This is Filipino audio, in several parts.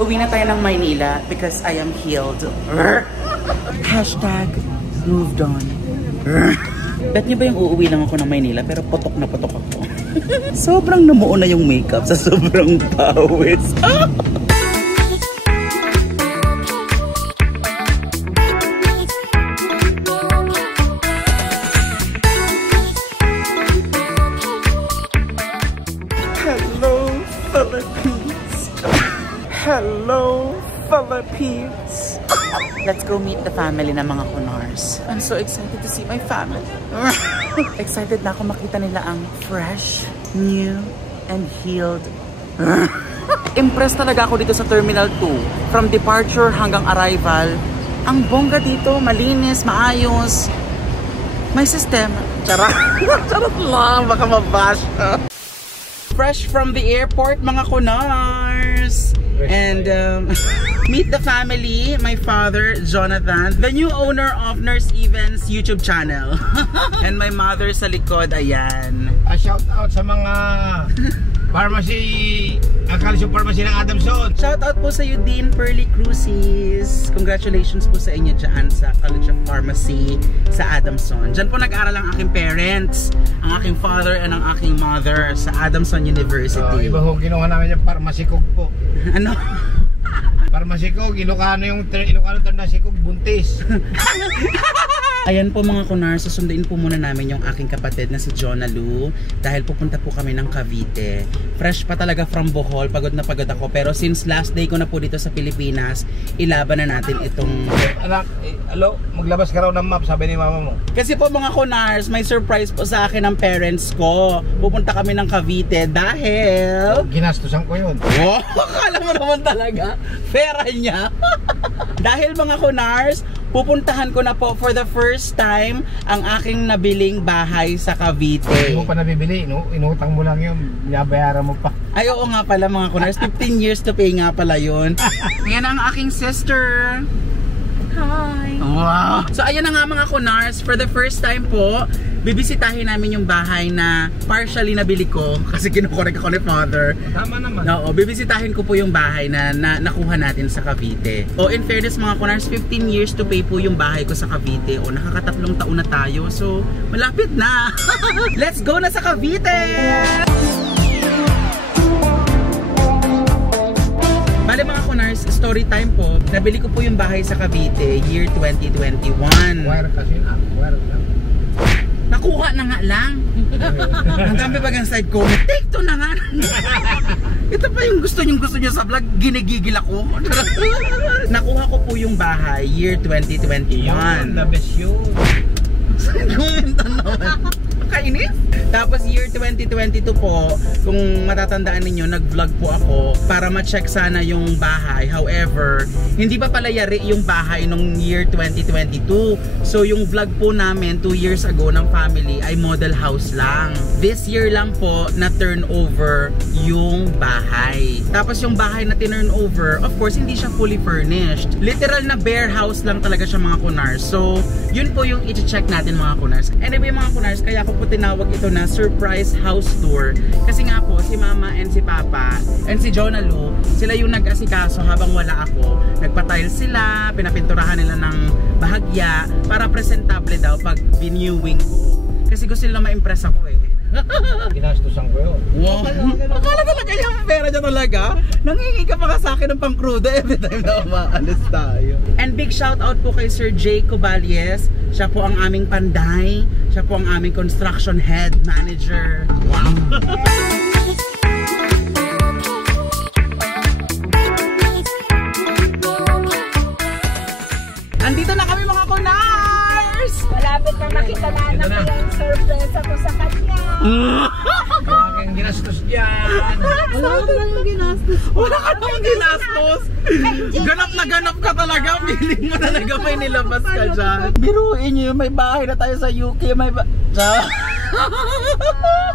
Uwi na tayo ng Maynila because I am healed. Hashtag moved on. Bet niyo ba yung uuwi lang ako ng Maynila pero putok na putok ako. Sobrang namuo na yung makeup sa sobrang pawis. Hello, Philippines. Hello, Philippines. Let's go meet the family ng mga Kunars. I'm so excited to see my family. Excited na ako makita nila ang fresh, new, and healed. Impressed talaga ako dito sa Terminal 2. From departure hanggang arrival. Ang bongga dito, malinis, maayos. May sistema. Charot. Charot lang, baka mabash. Fresh from the airport, mga Kunars. And meet the family, my father, Jonathan, the new owner of Nurse Even's YouTube channel. And my mother sa likod, ayan. A shout out sa mga pharmacy, Kalisyo Pharmacy ng Adamson. Shout out po sa iyo, Dean Pearly Crucis. Congratulations po sa inyo dyan sa College of Pharmacy sa Adamson. Dyan po nag-aral ang aking parents, ang aking father and ang aking mother sa Adamson University. Iba ho, kinuha namin yung pharmacy cook po. Ano? Pharmacy cook, Ilocano yung Ilocano tanda si cook, buntis. Ayan po mga Kunar, susunduin po muna namin yung aking kapatid na si Jonah Lu dahil pupunta po kami ng Cavite. Fresh pa talaga from Bohol, pagod na pagod ako, pero since last day ko na po dito sa Pilipinas, ilaban na natin itong... Anak, alo, maglabas ka raw ng map, sabi ni mama mo. Kasi po mga Kunars, may surprise po sa akin ng parents ko. Pupunta kami ng Cavite dahil... Ginastusan ko yun. Wow, akala mo naman talaga, pera niya. Dahil mga Kunars, pupuntahan ko na po for the first time ang aking nabiling bahay sa Cavite. Hindi mo pa nabibili, no? Inutang mo lang yun, binabayaran mo pa. Ay, oo nga pala mga Kunars, 15 years to pay nga pala yun. Ayan ang aking sister. Hi! Wow! So ayan na nga mga Kunars, for the first time po, bibisitahin namin yung bahay na partially nabili ko kasi kinukorek ako ni father. Tama naman. Oo, bibisitahin ko po yung bahay na nakuha natin sa Cavite. O in fairness mga Kunars, 15 years to pay po yung bahay ko sa Cavite. O nakakatatlong taon na tayo. So malapit na. Let's go na sa Cavite! Bale mga Kunars, story time po. Nabili ko po yung bahay sa Cavite year 2021. Wire kasi na, wire lang. Nakuha na nga lang. Ang dami bagang side comment. Take two na nga. Ito pa yung gusto nyo sa vlog. Ginigigil ako. Nakuha ko po yung bahay year 2021. Yun, the best yun. Kumintan naman. Kainis? Tapos year 2022 po, kung matatandaan ninyo, nag-vlog po ako para ma-check sana yung bahay. However, hindi pa pala yari yung bahay nung year 2022. So yung vlog po namin 2 years ago ng family ay model house lang. This year lang po na turn over yung bahay. Tapos yung bahay na tinurn over, of course, hindi siya fully furnished. Literal na bare house lang talaga siya mga Kunars. So yun po yung i-check natin mga Kunars. Anyway mga Kunars, kaya ko po tinawag ito na surprise house tour kasi nga po si mama and si papa and si Jonah Lu, sila yung nag-asikaso habang wala ako. Nagpa-tile sila, pinapinturahan nila ng bahagya para presentable daw pag viewing ko kasi gusto nila ma-impress ako eh. Ginastusan ko yun. Wow. Akala talaga yung pera niya talaga. Nangingi ka pa sa akin ng pangkruda every time na umaalis tayo. And big shout out po kay Sir Jay Cobalies. Siya po ang aming panday. Siya po ang aming construction head manager. Wow. Andito na kami mga Kunars! Malapit na makita na anak ko yung surprise ako sa kanya. Ang ginastos dyan. Wala ka namang ginastos. Wala ka namang ginastos. Ganap ka talaga. Feeling mo talaga may nilabas ka dyan. Biruin nyo, may bahay na tayo sa UK. May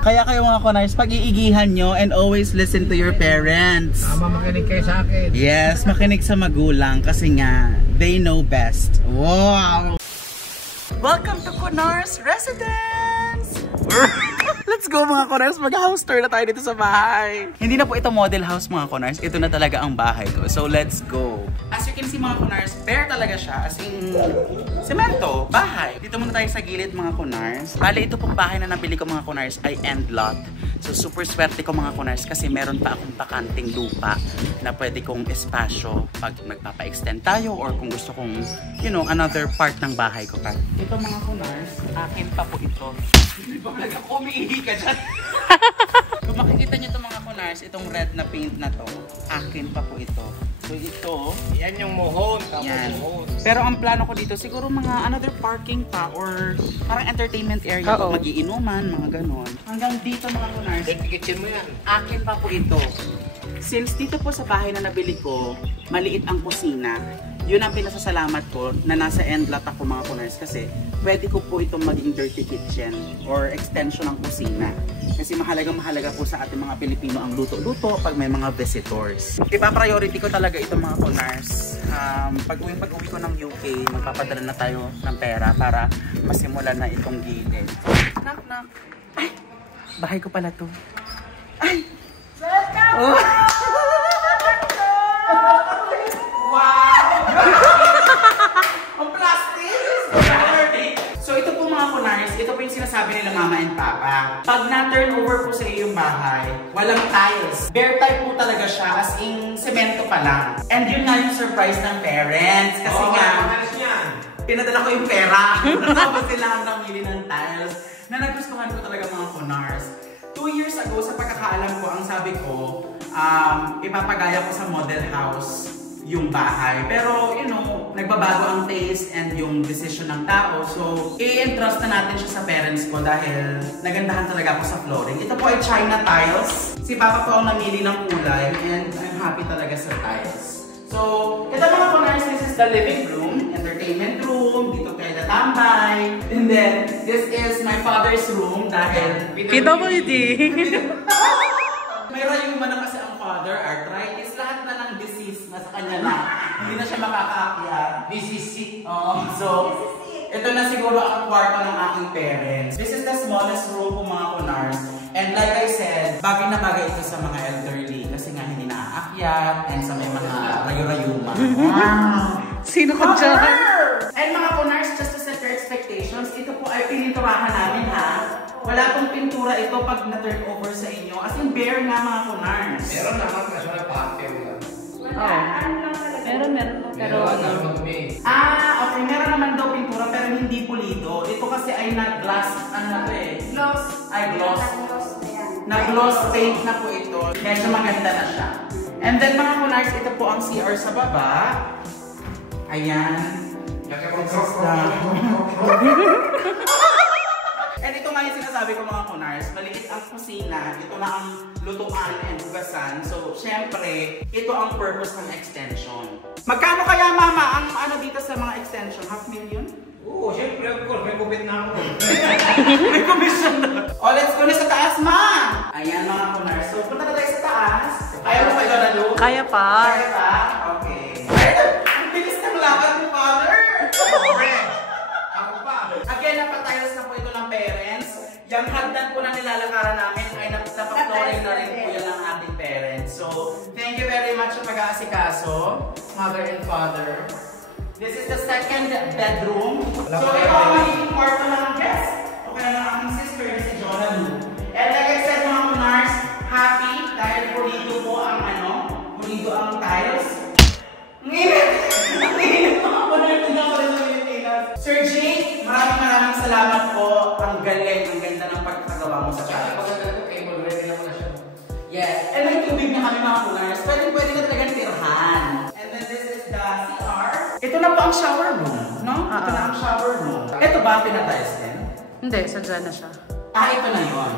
Kaya kayo mga Kunars, pag-iigihan nyo and always listen to your parents. Tama, makinig kayo sa akin. Yes, makinig sa magulang kasi nga, they know best. Wow! Welcome to Kunars Residence! Let's go mga Konars, mag-house tour na tayo dito sa bahay. Hindi na po ito model house mga Konars, ito na talaga ang bahay ko. So let's go. As you can see mga Konars, bare talaga siya, as in semento, bahay. Dito muna tayo sa gilid mga Konars. Bale, ito pong bahay na nabili ko mga Konars ay end lot. So super swerte ko mga Konars kasi meron pa akong bakanting lupa na pwede kong espasyo pag magpapa-extend tayo or kung gusto kong, you know, another part ng bahay ko. Ito mga Konars, akin pa po ito. Hindi pa talaga umiihi ka dyan. Kung makikita nyo ito mga Konars, itong red na paint na to, akin pa po ito. So ito, yan yung mohon, yan. Pero ang plano ko dito, siguro mga another parking pa or parang entertainment area. Mag-iinuman, mga ganon. Hanggang dito mga Konars, kitchen mo yan. akin pa po ito. Since dito po sa bahay na nabili ko, maliit ang kusina. Yun ang pinasasalamat ko na nasa end lot ako mga Konars kasi pwede ko po itong maging dirty kitchen or extension ng kusina. Kasi mahalaga po sa ating mga Pilipino ang luto-luto pag may mga visitors. Ipa-priority ko talaga itong mga Konars. Pag-uwi ko ng UK, magpapadala na tayo ng pera para masimulan na itong gilid. Knock knock. Ay! Bahay ko pala to. Ay! Oh. Wow! Ang plastic! So ito po mga Konars, ito po yung sinasabi nila mama and papa. Pag na-turn over po sa iyo yung bahay, walang tiles. Bare type po talaga siya, as in semento pa lang. And yun nga yung surprise ng parents. Kasi nga, pinadala ko yung pera. Tapos sila ang namili ng tiles na nagustuhan ko talaga mga Konars. 2 years ago, sa pagkakaalam ko, ang sabi ko, ipapagaya ko sa model house yung bahay. Pero, you know, nagbabago ang taste and yung decision ng tao. So, i-entrust na natin siya sa parents ko dahil nagandahan talaga ako sa flooring. Ito po ay China tiles. Si Papa po ang namili ng kulay and I'm happy talaga sa tiles. So, ito mga Konars, this is the living room, entertainment room, dito kayo natambay. And then, this is my father's room dahil PWD. May rayuma na kasi ang father, arthritis, lahat na ng disease nasa kanya na. Hindi na siya makakaakyat. BCC. So, ito na siguro ang kwarto ng aking parents. This is the smallest room po mga Konars. And like I said, bagay na bagay ito sa mga elderly kasi nga hindi naaakyat and sa may mga rayo-rayuma. Sino ka dyan? And mga Konars, just to set your expectations, ito po ay pininturahan namin ha. Wala pong pintura ito pag na-turn over sa inyo. As in, bare nga mga Konars. Meron naman kasi wala pa. Meron po. Pero okay. Meron naman daw pintura pero hindi pulido. Ito kasi ay na-glass, ano na ito eh? Gloss. Ay, gloss. Yan. Na-gloss paint na po ito. Medyo maganda na siya. And then mga Konars, ito po ang CR sa baba. Ayan. And ito nga yung sinasabi ko mga Konars, maliit ang kusina, ito na ang lutuan and hugasan. So, syempre, ito ang purpose ng extension. Magkano kaya mama ang ano dito sa mga extension? $500,000? Oo, syempre, of course, may kubit na ako. May commission na. O, let's go na sa taas, ma! Ayan mga Konars. So, punta na tayo sa taas. Kaya mo kayo na look? Kaya pa. Kaya pa? Okay. Ang bilis ng lakad ni father! Ako pa. Again, napatiles na po ito ng parents. Yung hagdan po na nilalakaran namin ay napaka-flooring na rin po yan ng ating parents. So, thank you very much sa pag-aasikaso, mother and father. This is the second bedroom. So, ito ang magiging kwarto ng guest. Okay na aking sister na si Jonah Lou. And like I said mga Konars, happy dahil pulido po ang pulido ang tiles. Nginit! Nginit mga Konars, hindi ako rin sa Pilipinas. Sir Jay, maraming salamat po. Ang galing, ang ganda ng pagkagawa mo sa channel. Yes, and may tubig na kami mga Konars. Pwede na talagang tirhan. And then this is the CR. Ito na po ang shower room, no? Ito na ang shower room. Ito ba pinatiles din? Hindi, sadya na siya. Ito na yun.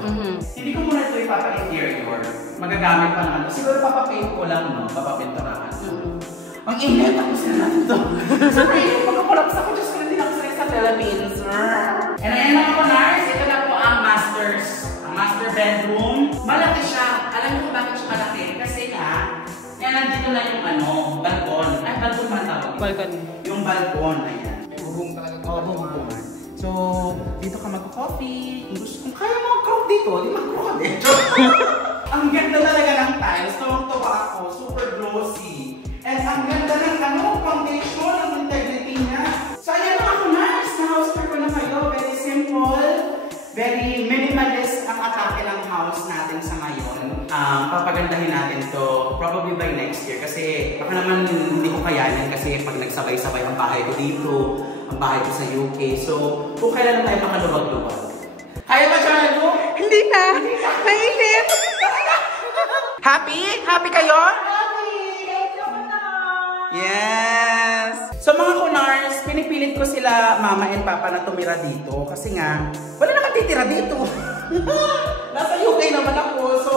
Hindi ko muna ito ipapa-interior. Magagamit pa naman. Siguro papapaint ko lang, no? Papapinturahan. Ang ingat ako sila natin ito. Sorry, magkakulaps ako. Diyos ko, hindi ako sa Philippines. And ayan mga Konars, ito na po ang masters. Ang master bedroom. Malaki siya. Alam niyo kung bakit siya malaki? Kasi nga, yan nandito na yung balkon. Ay, balkon man tawag. Balkon. Yung balkon, ayan. Bubong talaga. Oo, bubong. So, dito ka mag-coffee. Kung kaya mo mag-croak dito, di mag-croak dito. Ang ganda talaga ng tiles. Tuwang-tuwa ako. Super glossy. And ang ganda ng foundation, ang integrity niya. So, ayan mga kunars. Na-house tour ko na kayo. Very simple. Very minimalist ang atake ng house natin sa ngayon. Papagandahin natin to probably by next year. Kasi baka naman hindi ko kayanin kasi pag nagsabay-sabay ang bahay ko dito, ang bahay ko sa UK. So, kung kailan tayo makaluwag-luwag. Kaya ba, Charlo? Hindi na. Mainit. Happy? Happy kayo? Happy! Thank you na! Yes! So mga kunars, pinipilit ko sila mama and papa na tumira dito kasi nga, wala naman titira dito. Nasa UK naman ako, so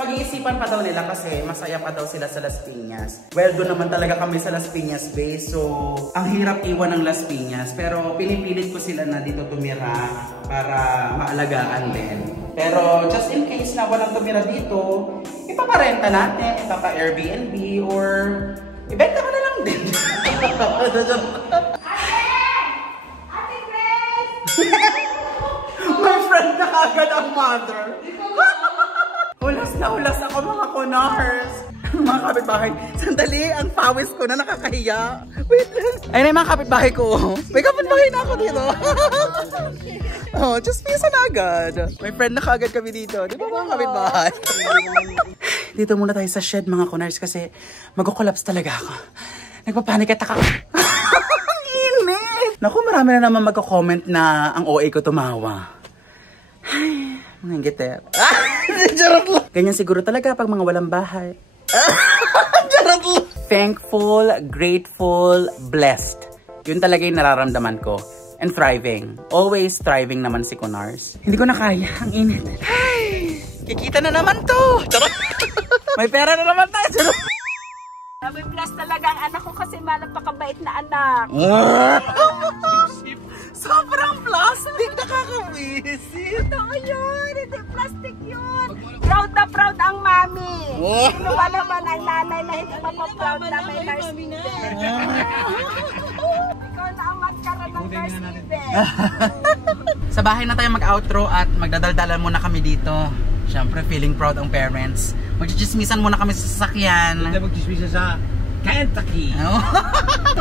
pag-iisipan pa daw nila kasi masaya pa daw sila sa Las Piñas. Well, doon naman talaga kami sa Las Piñas base, so ang hirap iwan ng Las Piñas. Pero pinipilit ko sila na dito tumira para maalagaan din. Pero just in case na walang tumira dito, ipaparenta natin, ipapa-Airbnb or ibenta ko na lang din. Ate Grace! My friend na agad ang mother. Ulas na ulas ako mga kunars. Mga kapitbahay. Sandali, ang pawis ko na nakakahiya. Wait lang. Ayun na yung mga kapitbahay ko. May kapitbahay na ako dito. Oh, just pisa na agad. May friend na kaagad kami dito. Di ba mga kapitbahay? Dito muna tayo sa shed mga kunars kasi mag-collapse talaga ako. Nagpapanik at ako. Ang init! Naku, marami na naman magko-comment na ang OA ko tumawa. Ay, mga gitter. Ganyan siguro talaga pag mga walang bahay. Thankful, grateful, blessed. Yun talaga yung nararamdaman ko. And thriving. Always thriving naman si Kunars. Hindi ko na kaya. Ang init. Ay, kikita na naman to. May pera na naman tayo. Nabibless talaga ang anak ko kasi napakabait na anak. Sobrang plastic. Nakakawisit. Totoo yun. Hindi plastic yun. Proud na proud ang mami. Sino ba naman ang nanay na hindi mapaproud na may nurse student? Ikaw na ang magkaroon ng nurse student. Sa bahay na tayo mag-outro at magdadaldalan muna kami dito. Siyempre, feeling proud ang parents. Magchichismisan muna kami sa sasakyan. Hindi mag-chismisa sa Kentucky.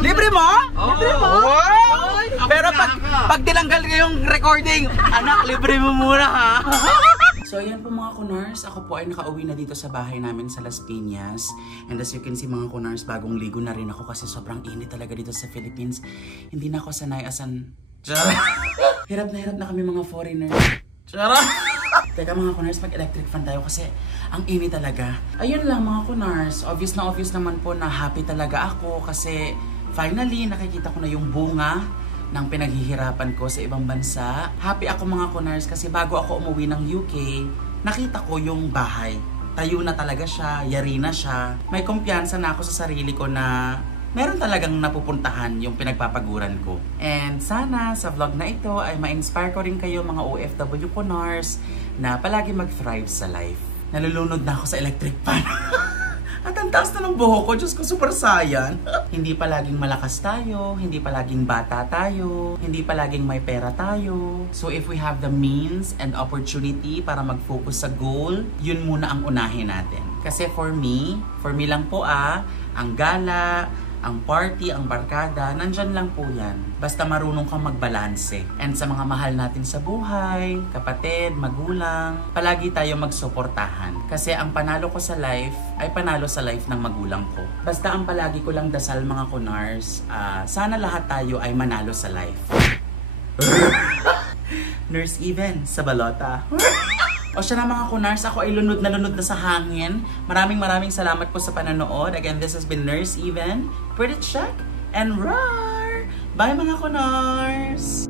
Libre mo? Libre mo? Wow! Pero pag tinanggal ko yung recording, anak, libre mo muna ha. So ayan po mga kunars, ako po ay nakauwi na dito sa bahay namin sa Las Piñas. And as you can see mga kunars, bagong ligo na rin ako kasi sobrang init talaga dito sa Philippines. Hindi na ako sanay asan. Hirap na kami mga foreigner. Teka mga kunars, mag-electric fan tayo kasi ang init talaga. Ayun lang mga kunars, obvious naman po na happy talaga ako kasi finally nakikita ko na yung bunga ng pinaghihirapan ko sa ibang bansa. Happy ako mga kunars kasi bago ako umuwi ng UK, nakita ko yung bahay. Tayo na talaga siya, yari na siya. May kumpiyansa na ako sa sarili ko na meron talagang napupuntahan yung pinagpapaguran ko. And sana sa vlog na ito ay ma-inspire ko rin kayo mga OFW kunars na palagi mag-thrive sa life. Nalulunod na ako sa electric fan. At ang taas na ng buhok ko, Diyos ko, super sayan. Hindi palaging malakas tayo, hindi palaging bata tayo, hindi palaging may pera tayo. So if we have the means and opportunity para mag-focus sa goal, yun muna ang unahin natin. Kasi for me lang po ang gala, ang party, ang barkada, nandyan lang po yan. Basta marunong kang magbalanse. And sa mga mahal natin sa buhay, kapatid, magulang, palagi tayo magsuportahan. Kasi ang panalo ko sa life ay panalo sa life ng magulang ko. Basta ang palagi ko lang dasal mga kunars, sana lahat tayo ay manalo sa life. Nurse Even sa balota. O siya na mga kunars, ako ay lunod na sa hangin. Maraming salamat po sa panonood. Again, this has been Nurse Even, Pretty Check, and Roar! Bye mga kunars!